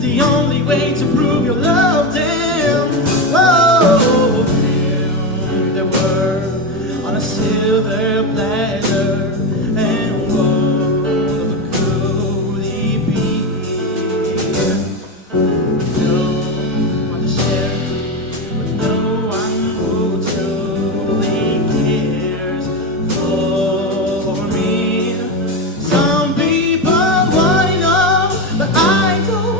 The only way to prove your love them. Whoa, build the world on a silver platter and what of could it be? No one to share, but no one who truly cares for me. Some people want to know, but I don't.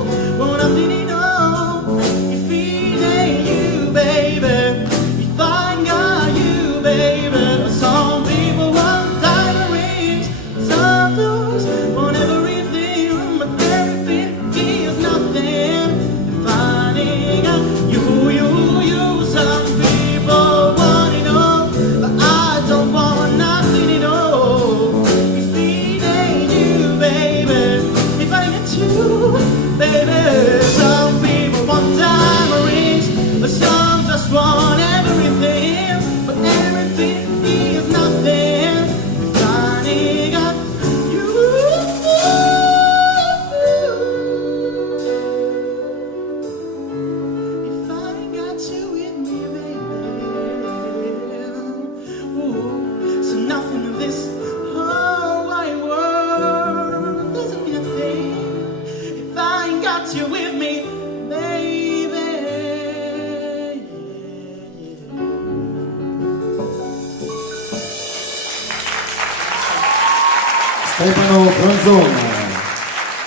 You with me, baby. Stefano Franzone,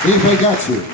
If I Got You.